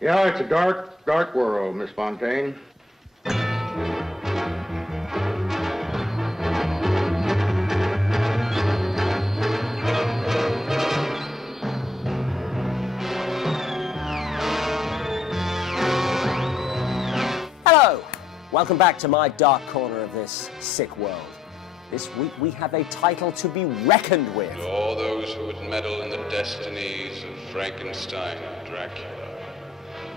Yeah, it's a dark, dark world, Miss Fontaine. Hello! Welcome back to my dark corner of this sick world. This week we have a title to be reckoned with. To all those who would meddle in the destinies of Frankenstein and Dracula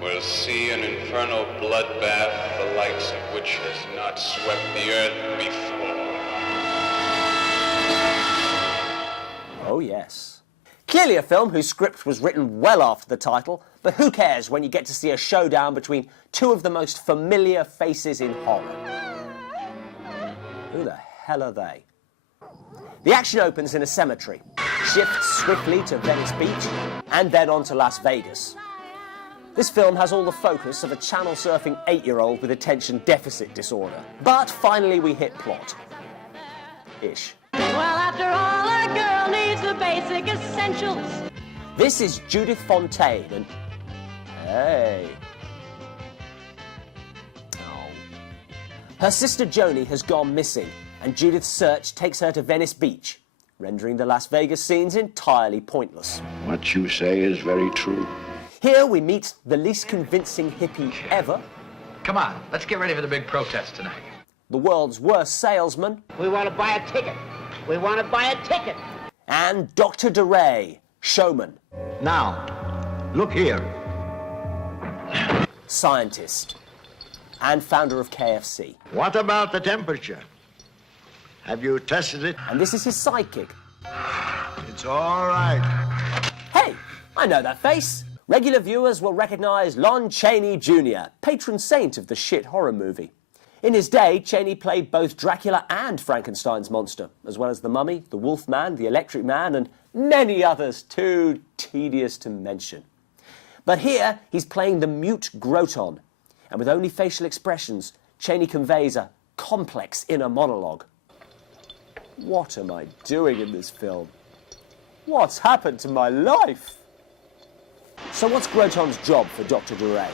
will see an infernal bloodbath the likes of which has not swept the earth before. Oh yes. Clearly a film whose script was written well after the title, but who cares when you get to see a showdown between two of the most familiar faces in horror? Who the hell are they? The action opens in a cemetery, shifts swiftly to Venice Beach, and then on to Las Vegas. This film has all the focus of a channel-surfing 8-year-old with attention deficit disorder. But finally we hit plot. Ish. Well, after all, a girl needs the basic essentials. This is Judith Fontaine and... Hey. Oh. Her sister Joni has gone missing, and Judith's search takes her to Venice Beach, rendering the Las Vegas scenes entirely pointless. What you say is very true. Here we meet the least convincing hippie ever, Come on, let's get ready for the big protest tonight. the world's worst salesman, We want to buy a ticket. We want to buy a ticket. and Dr. DeRay, showman, Now, look here. scientist, and founder of KFC. What about the temperature? Have you tested it? And this is his sidekick. It's all right. Hey, I know that face. Regular viewers will recognise Lon Chaney Jr., patron saint of the shit horror movie. In his day, Chaney played both Dracula and Frankenstein's monster, as well as the Mummy, the Wolfman, the Electric Man, and many others too tedious to mention. But here, he's playing the mute Groton, and with only facial expressions, Chaney conveys a complex inner monologue. What am I doing in this film? What's happened to my life? So what's Groton's job for Dr. DeRay?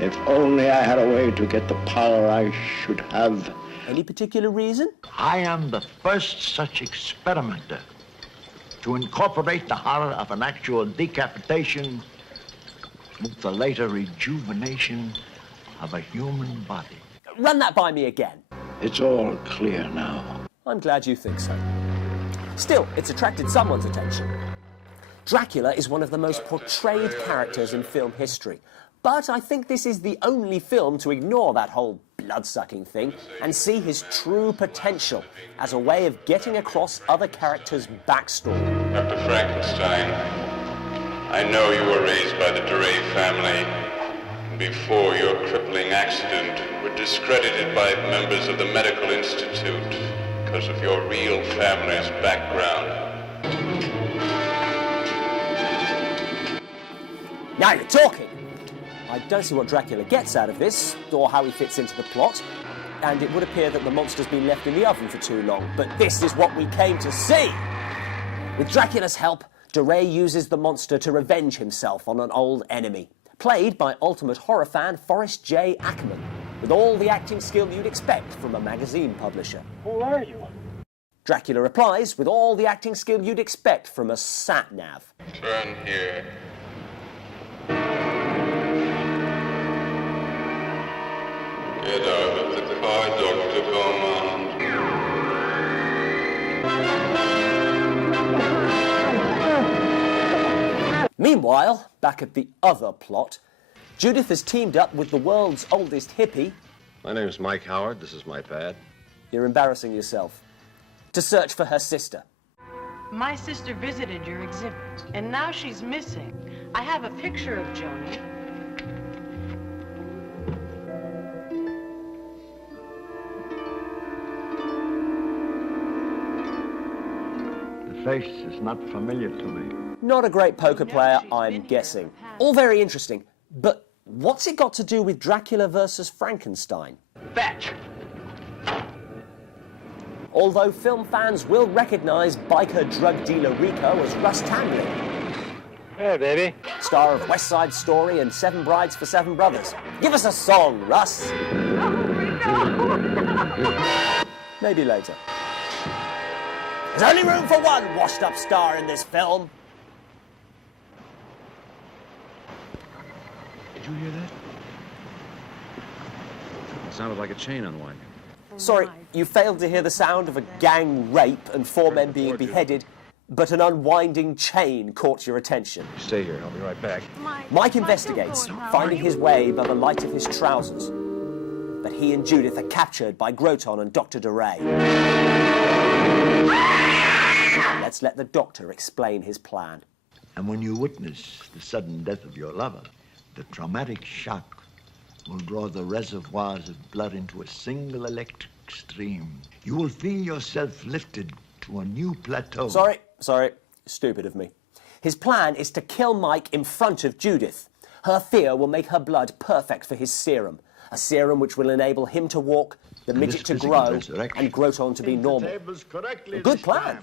If only I had a way to get the power I should have. Any particular reason? I am the first such experimenter to incorporate the horror of an actual decapitation with the later rejuvenation of a human body. Run that by me again. It's all clear now. I'm glad you think so. Still, it's attracted someone's attention. Dracula is one of the most portrayed characters in film history, but I think this is the only film to ignore that whole blood-sucking thing and see his true potential as a way of getting across other characters' backstory. Dr. Frankenstein, I know you were raised by the DeRay family. Before your crippling accident, were discredited by members of the medical institute because of your real family's background. Now you're talking! I don't see what Dracula gets out of this, or how he fits into the plot, and it would appear that the monster's been left in the oven for too long, but this is what we came to see! With Dracula's help, DeRay uses the monster to revenge himself on an old enemy, played by ultimate horror fan Forrest J. Ackerman, with all the acting skill you'd expect from a magazine publisher. Who are you? Dracula replies with all the acting skill you'd expect from a sat-nav. Turn here. Get out of the car, Dr. Beaumont. Meanwhile, back at the other plot, Judith has teamed up with the world's oldest hippie. My name's Mike Howard. This is my pad. You're embarrassing yourself. To search for her sister. My sister visited your exhibit, and now she's missing. I have a picture of Joni. The face is not familiar to me. Not a great poker player, I'm guessing. All very interesting, but what's it got to do with Dracula versus Frankenstein? Fetch! Although film fans will recognise biker drug dealer Rico as Russ Tamlin. Hey, baby. star of West Side Story and Seven Brides for Seven Brothers. Give us a song, Russ. Maybe later. There's only room for one washed-up star in this film. Did you hear that? It sounded like a chain unwinding. Sorry, you failed to hear the sound of a gang rape and 4 men being beheaded, but an unwinding chain caught your attention. Stay here, I'll be right back. Mike investigates, finding his way by the light of his trousers. But he and Judith are captured by Groton and Dr. DeRay. Let's let the doctor explain his plan. And when you witness the sudden death of your lover, the traumatic shock will draw the reservoirs of blood into a single electric stream. You will feel yourself lifted to a new plateau. Sorry, stupid of me. His plan is to kill Mike in front of Judith. Her fear will make her blood perfect for his serum. A serum which will enable him to walk, the midget to grow, and Groton to be normal. A good plan.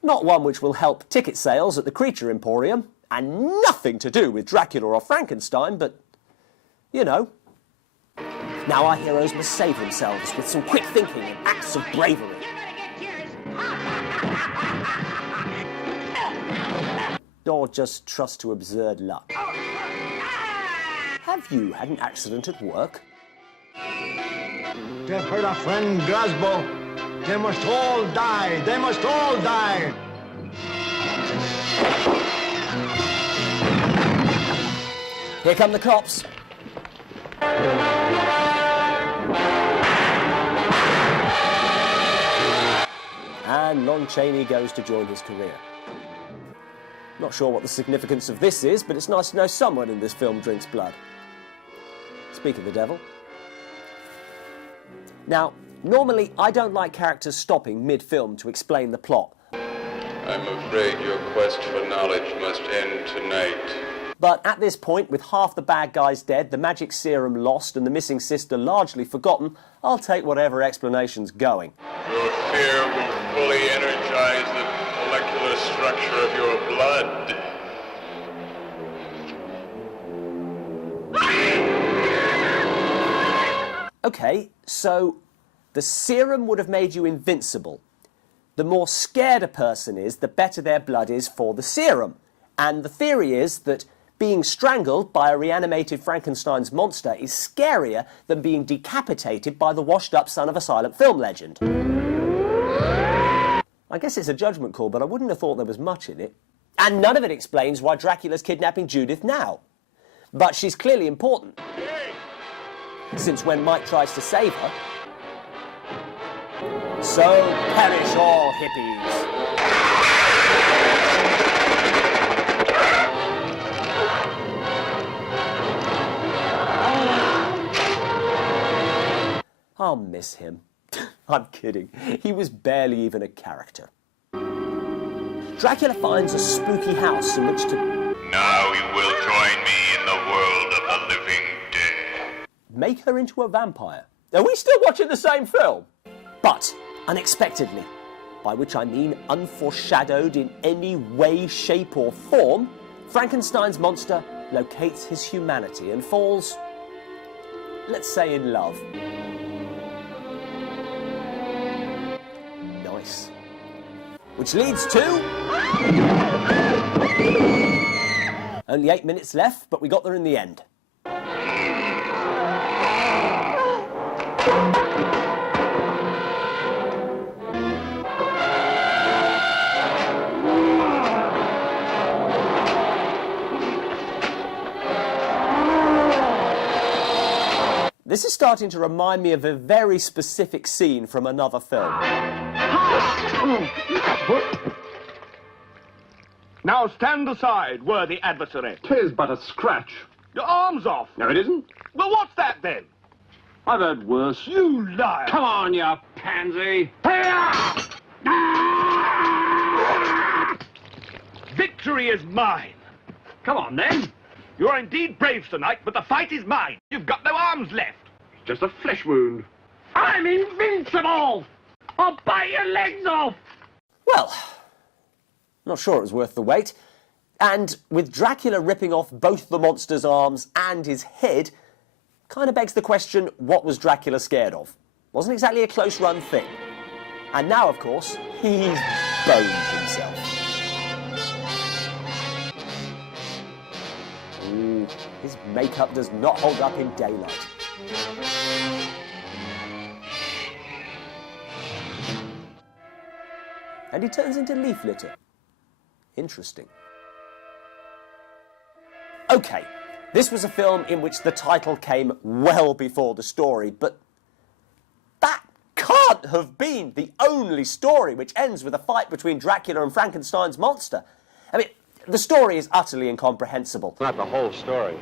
Not one which will help ticket sales at the Creature Emporium, and nothing to do with Dracula or Frankenstein, but, you know. Now our heroes must save themselves with some quick thinking and acts of bravery. Or just trust to absurd luck. Have you had an accident at work? They've heard our friend Glasgow. They must all die. They must all die. Here come the cops. And Lon Chaney goes to join his career. Not sure what the significance of this is, but it's nice to know someone in this film drinks blood. Speak of the devil. Now, normally I don't like characters stopping mid-film to explain the plot. I'm afraid your quest for knowledge must end tonight. But at this point, with half the bad guys dead, the magic serum lost, and the missing sister largely forgotten, I'll take whatever explanation's going. Your fear will fully energize the molecular structure of your blood. Okay, so the serum would have made you invincible. The more scared a person is, the better their blood is for the serum. And the theory is that being strangled by a reanimated Frankenstein's monster is scarier than being decapitated by the washed-up son of a silent film legend. I guess it's a judgment call, but I wouldn't have thought there was much in it. And none of it explains why Dracula's kidnapping Judith now. But she's clearly important. Since when Mike tries to save her, so perish all hippies. I'll miss him. I'm kidding. He was barely even a character. Dracula finds a spooky house in which to... Now you will join me in the world of the living dead. Make her into a vampire. Are we still watching the same film? But, unexpectedly, by which I mean unforeshadowed in any way, shape or form, Frankenstein's monster locates his humanity and falls, let's say, in love. Nice. Which leads to... Only 8 minutes left, but we got there in the end. This is starting to remind me of a very specific scene from another film. Now stand aside, worthy adversary. 'Tis but a scratch. Your arm's off. No, it isn't. Well, what's that then? I've heard worse. You liar. Come on, you pansy. Victory is mine. Come on, then. You are indeed brave tonight, but the fight is mine. You've got no arms left. Just a flesh wound. I'm invincible. I'll bite your legs off. Well, not sure it was worth the wait. And with Dracula ripping off both the monster's arms and his head, kind of begs the question, what was Dracula scared of? Wasn't exactly a close-run thing. And now, of course, he's boned himself. Ooh, his makeup does not hold up in daylight. And he turns into leaf litter. Interesting. Okay, this was a film in which the title came well before the story, but that can't have been the only story which ends with a fight between Dracula and Frankenstein's monster. I mean, the story is utterly incomprehensible. Not the whole story.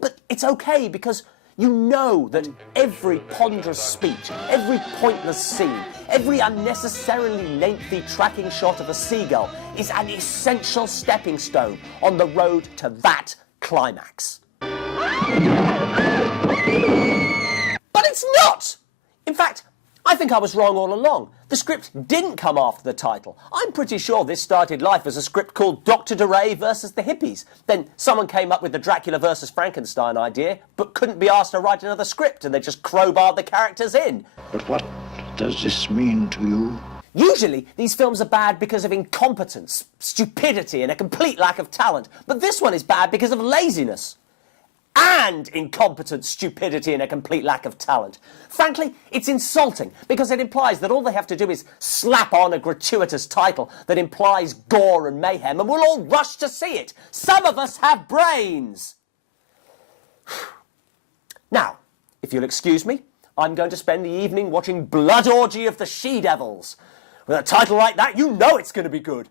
But it's okay because you know that every ponderous speech, every pointless scene, every unnecessarily lengthy tracking shot of a seagull is an essential stepping stone on the road to that climax. But it's not! In fact, I think I was wrong all along. The script didn't come after the title. I'm pretty sure this started life as a script called Dr. DeRay versus the Hippies. Then someone came up with the Dracula versus Frankenstein idea, but couldn't be asked to write another script, and they just crowbarred the characters in. But what does this mean to you? Usually, these films are bad because of incompetence, stupidity, and a complete lack of talent. But this one is bad because of laziness. And incompetence, stupidity, and a complete lack of talent. Frankly, it's insulting because it implies that all they have to do is slap on a gratuitous title that implies gore and mayhem, and we'll all rush to see it. Some of us have brains. Now, if you'll excuse me, I'm going to spend the evening watching Blood Orgy of the She-Devils. With a title like that, you know it's going to be good.